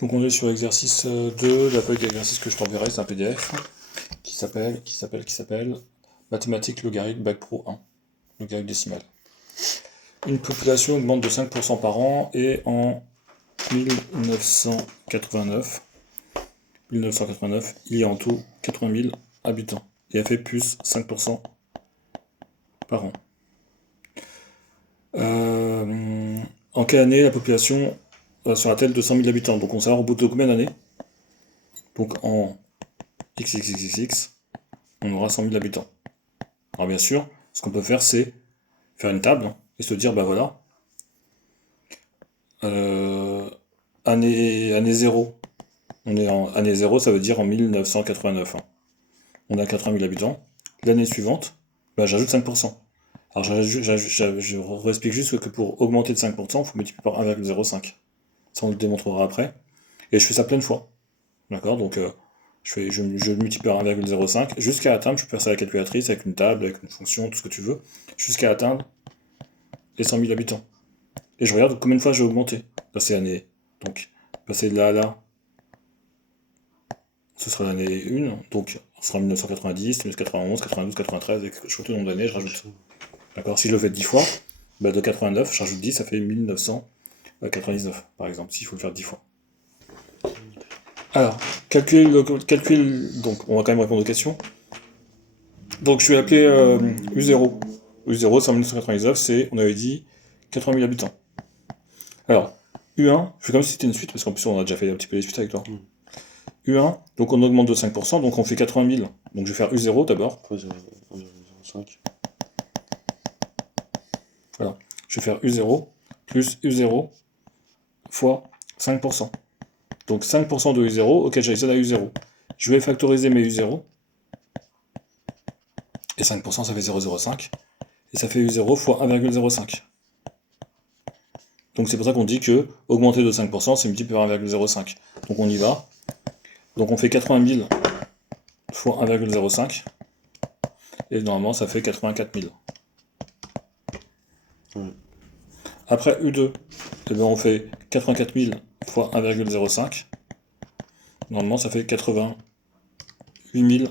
Donc on est sur l'exercice 2, la feuille d'exercice que je t'enverrai, c'est un PDF qui s'appelle Mathématiques logarithme Bac Pro 1, logarithme décimal. Une population augmente de 5% par an et en 1989, il y a en tout 80 000 habitants et elle fait plus 5% par an. En quelle année la population sera-t-elle de 100 000 habitants? Donc on sait au bout de combien d'années? Donc en XXXX, on aura 100 000 habitants. Alors bien sûr, ce qu'on peut faire, c'est faire une table et se dire, bah voilà, année 0. On est en année 0, ça veut dire en 1989. On a 80 000 habitants. L'année suivante, bah, j'ajoute 5%. Alors je réexplique juste que pour augmenter de 5%, il faut multiplier par 1,05. Ça, on le démontrera après. Et je fais ça plein de fois. D'accord? Donc, je multiplie par 1,05 jusqu'à atteindre, je peux faire ça à la calculatrice, avec une table, avec une fonction, tout ce que tu veux, jusqu'à atteindre les 100 000 habitants. Et je regarde combien de fois j'ai augmenté. Là, c'est l'année. Donc, passer de là à là, ce sera l'année 1. Donc, ce sera 1990, 1991, 92, 93, et je fais le nombre d'années, je rajoute. D'accord? Si je le fais 10 fois, bah de 89, je rajoute 10, ça fait 1999, par exemple, s'il faut le faire 10 fois. Alors, calcul, donc on va quand même répondre aux questions. Donc je vais appeler U0. U0, c'est en 1999, c'est, on avait dit, 80 000 habitants. Alors, U1, je fais comme si c'était une suite, parce qu'en plus on a déjà fait un petit peu les suites avec toi. U1, donc on augmente de 5%, donc on fait 80 000. Donc je vais faire U0 d'abord. Voilà. Je vais faire U0 plus U0 fois 5%. Donc 5% de U0, ok, j'additionne à U0. Je vais factoriser mes U0. Et 5%, ça fait 0,05. Et ça fait U0 fois 1,05. Donc c'est pour ça qu'on dit que augmenter de 5%, c'est multiplié par 1,05. Donc on y va. Donc on fait 80 000 fois 1,05. Et normalement, ça fait 84 000. Après U2, eh bien, on fait 84 000 fois 1,05. Normalement, ça fait 88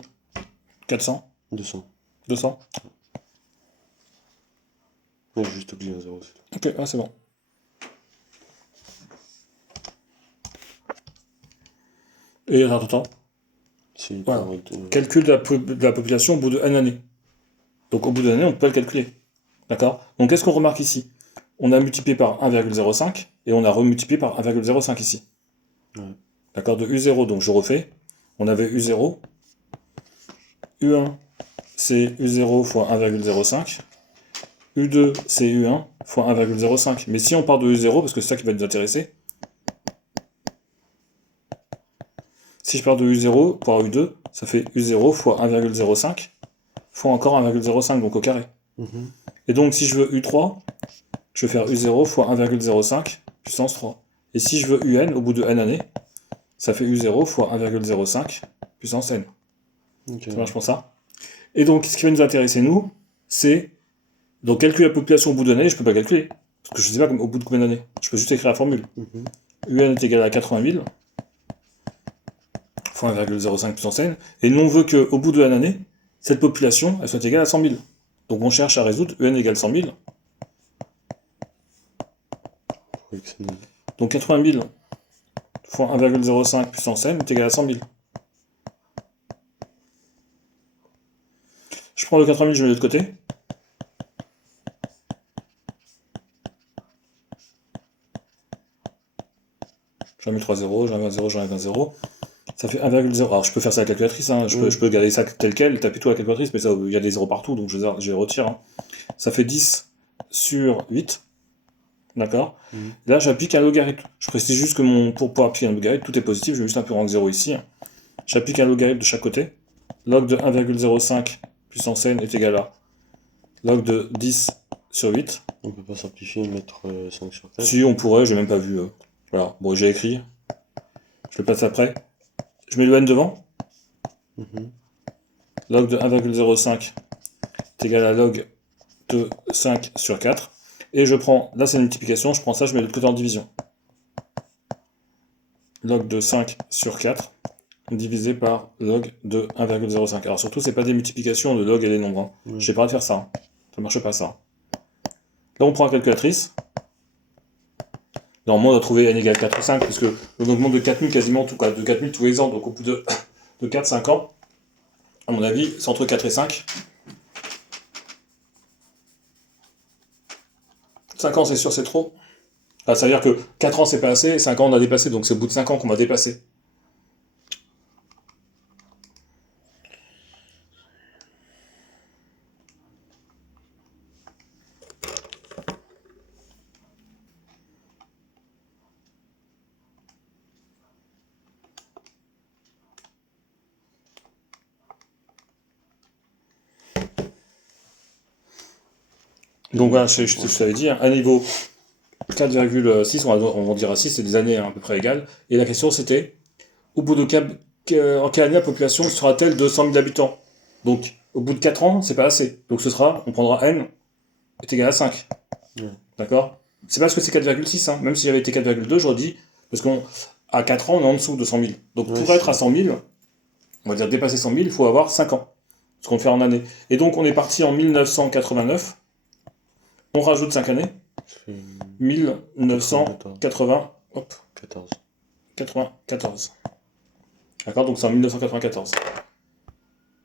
400. 200. 200. Ouais, j'ai juste oublié un 0. Ok, ah, c'est bon. Et attends. Voilà. Calcul de la population au bout de n années. Donc au bout d'une année, on peut le calculer. D'accord? Donc qu'est-ce qu'on remarque ici? On a multiplié par 1,05 et on a remultiplié par 1,05 ici. Ouais. D'accord? De U0, donc je refais. On avait U0. U1, c'est U0 fois 1,05. U2, c'est U1 fois 1,05. Mais si on part de U0, parce que c'est ça qui va nous intéresser, si je pars de U0 pour U2, ça fait U0 fois 1,05 fois encore 1,05, donc au carré. Et donc si je veux U3, je vais faire U0 fois 1,05 puissance 3. Et si je veux UN, au bout de n années, ça fait U0 fois 1,05 puissance n. Okay. Ça marche pour ça. Et donc, ce qui va nous intéresser, nous, c'est... Donc, calculer la population au bout d'une année, je peux pas calculer. Parce que je sais pas au bout de combien d'années. Je peux juste écrire la formule. UN est égal à 80 000 fois 1,05 puissance n. Et nous, on veut qu'au bout de n année, cette population, elle soit égale à 100 000. Donc, on cherche à résoudre UN égale 100 000. Donc, 80 000 fois 1,05 puissance n est égal à 100 000. Je prends le 80 000, je mets de l'autre côté. J'en mets 3 0, j'en mets un 0, j'en mets un 0. Ça fait 1,0. Alors je peux faire ça à la calculatrice, hein. Je peux garder ça tel quel, taper tout à la calculatrice, mais il y a des zéros partout, donc je les retire. Hein. Ça fait 10 sur 8. D'accord. Là, j'applique un logarithme. Je précise juste que pour pouvoir appliquer un logarithme, tout est positif, je mets juste un peu en 0 ici. J'applique un logarithme de chaque côté. Log de 1,05 puissance n est égal à log de 10 sur 8. On peut pas simplifier et mettre 5 sur 4. Si, on pourrait, j'ai même pas vu. Voilà, bon, j'ai écrit. Je le passe après. Je mets le n devant. Log de 1,05 est égal à log de 5 sur 4. Et je prends, là c'est une multiplication, je prends ça, je mets de l'autre côté en division. log de 5 sur 4 divisé par log de 1,05. Alors surtout, c'est pas des multiplications de log et les nombres. Hein. Ouais. Je sais pas de faire ça. Hein. Ça marche pas ça. Là, on prend la calculatrice. Normalement, on a trouvé n égale 4 ou 5, puisque on augmente de 4000 quasiment tout, de 4000 tous les ans, donc au bout de 4-5 ans, à mon avis, c'est entre 4 et 5. 5 ans, c'est sûr, c'est trop. Ah, ça veut dire que 4 ans, c'est pas assez, et 5 ans, on a dépassé, donc c'est au bout de 5 ans qu'on va dépasser. Donc voilà, je t'avais dit, un niveau 4,6, on va dire à 6, c'est des années à peu près égales. Et la question c'était, au bout de en quelle année la population sera-t-elle de 100 000 habitants? Donc, au bout de 4 ans, c'est pas assez. Donc ce sera, on prendra n est égal à 5. Ouais. D'accord? C'est pas parce que c'est 4,6, hein. Même si j'avais été 4,2, j'aurais dit, parce qu'à 4 ans, on est en dessous de 100 000. Donc Ouais, pour être à 100 000, on va dire dépasser 100 000, il faut avoir 5 ans. Ce qu'on fait en année. Et donc on est parti en 1989. On rajoute 5 années. Ça fait 1980. Hop. 14. 94. D'accord, donc c'est en 1994.